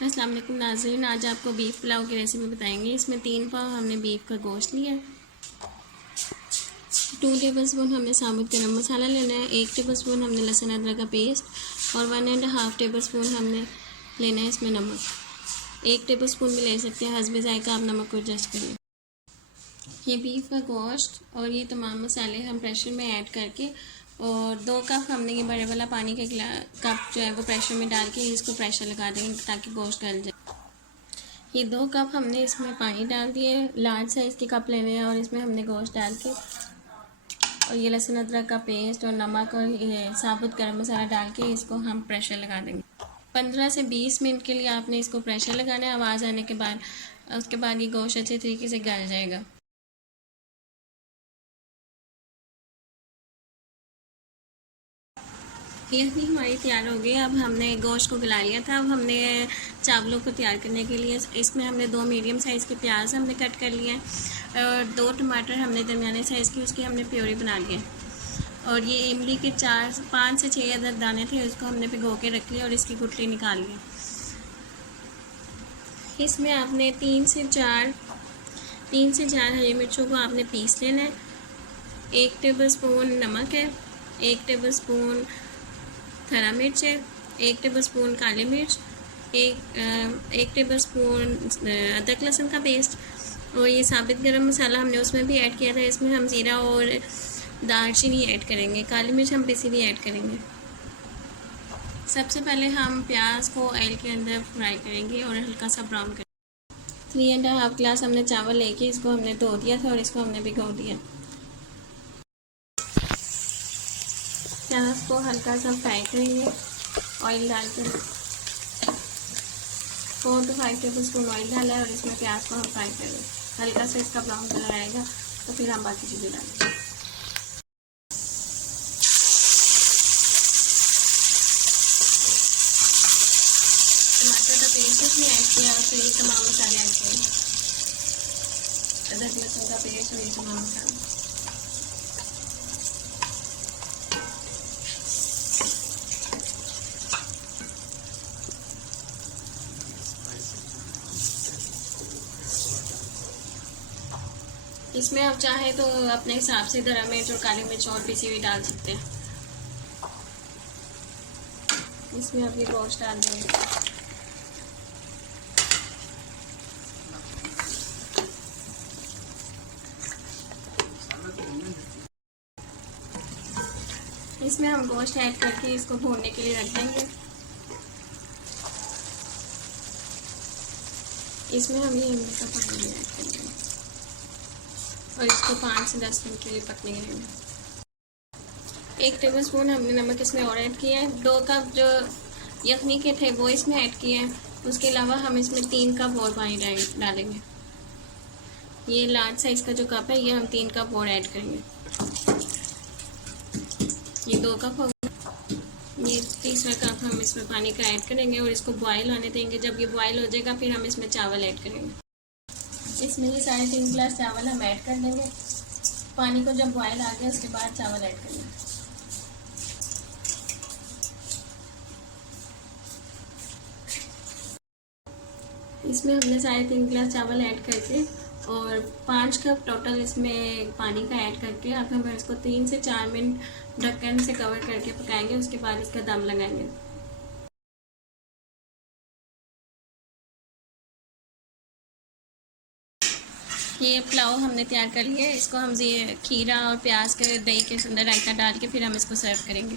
अस्सलाम वालेकुम नाज़रीन, आज आपको बीफ पुलाव की रेसिपी बताएंगे। इसमें 3 पाव हमने बीफ का गोश्त लिया है। 2 टेबलस्पून हमने साबुत गरम मसाला लेना है। 1 टेबलस्पून हमने लहसुन अदरक का पेस्ट और 1.5 टेबलस्पून हमने लेना है इसमें नमक। 1 टेबलस्पून भी ले सकते हैं, हस्बे जायका आप नमक को एडजस्ट करिए। ये बीफ का गोश्त और ये तमाम मसाले हम प्रेशर में ऐड करके और 2 कप हमने ये बड़े वाला पानी का कप जो है वो प्रेशर में डाल के इसको प्रेशर लगा देंगे ताकि गोश्त गल जाए। ये 2 कप हमने इसमें पानी डाल दिए, लार्ज साइज़ के कप लेने हैं और इसमें हमने गोश्त डाल के और ये लहसुन अदरक का पेस्ट और नमक और ये साबुत गरम मसाला डाल के इसको हम प्रेशर लगा देंगे। 15 से 20 मिनट के लिए आपने इसको प्रेशर लगाना है। आवाज़ आने के बाद उसके बाद ये गोश्त अच्छे तरीके से गल जाएगा। ये भी हमारी तैयार हो गई। अब हमने गोश्त को गला लिया था। अब हमने चावलों को तैयार करने के लिए इसमें हमने 2 मीडियम साइज़ के प्याज हमने कट कर लिए हैं और 2 टमाटर हमने दरमियाने साइज़ की उसकी हमने प्योरी बना ली है। और ये इमली के 5 से 6 अदद दाने थे, उसको हमने भिगो के रख लिया और इसकी गुठली निकाल ली। इसमें आपने 3 से 4 हरी मिर्चों को आपने पीस लेना है। 1 टेबलस्पून नमक है, 1 टेबलस्पून हरा मिर्च है, 1 टेबलस्पून काली मिर्च, एक टेबलस्पून अदरक लहसुन का पेस्ट और ये साबित गरम मसाला हमने उसमें भी ऐड किया था। इसमें हम ज़ीरा और दालचीनी ऐड करेंगे, काली मिर्च हम पीसी भी ऐड करेंगे। सबसे पहले हम प्याज को ऑयल के अंदर फ्राई करेंगे और हल्का सा ब्राउन करेंगे। 3.5 ग्लास हमने चावल लेके इसको हमने धो दिया था और इसको हमने भिगो दिया। प्याज को हल्का सा फ्राई करेंगे ऑयल डालकर। 4 to 5 टेबलस्पून ऑयल डाला है और इसमें प्याज को हम फ्राई करेंगे। हल्का सा इसका ब्राउन कलर आएगा तो फिर हम बाकी चीज़ें डालेंगे। टमाटर का पेस्ट इसमें ऐड किया और फिर ये तमाम मसाले ऐड किए, अदरक लहसुन का पेस्ट और ये तमाम मसाले। इसमें आप चाहे तो अपने हिसाब से हरा मिर्च और काली मिर्च और पीसी हुई डाल सकते हैं। इसमें आप ये गोश्त डाल देंगे। इसमें हम गोश्त ऐड करके इसको भूनने के लिए रख देंगे। इसमें हम ये इमली का पानी ऐड करेंगे और इसको 5 से 10 मिनट के लिए पकने देंगे। 1 टेबलस्पून हमने नमक इसमें और ऐड किया है। 2 कप जो यखनी के थे वो इसमें ऐड किए हैं। उसके अलावा हम इसमें 3 कप और पानी डालेंगे। ये लार्ज साइज़ का जो कप है ये हम 3 कप और ऐड करेंगे। ये 2 कप हो गया। ये तीसरा कप हम इसमें पानी का ऐड करेंगे और इसको बॉयल होने देंगे। जब ये बॉयल हो जाएगा फिर हम इसमें चावल ऐड करेंगे। इसमें ये 3.5 गिलास चावल हम ऐड कर देंगे। पानी को जब बॉयल आ गया उसके बाद चावल ऐड करेंगे। इसमें हमने 3.5 गिलास चावल ऐड करके और 5 कप टोटल इसमें पानी का ऐड करके अब हम इसको 3 से 4 मिनट ढक्कन से कवर करके पकाएंगे। उसके बाद इसका दम लगाएंगे। ये पुलाव हमने तैयार कर लिया है। इसको हम ये खीरा और प्याज के दही के अंदर रायता डाल के फिर हम इसको सर्व करेंगे।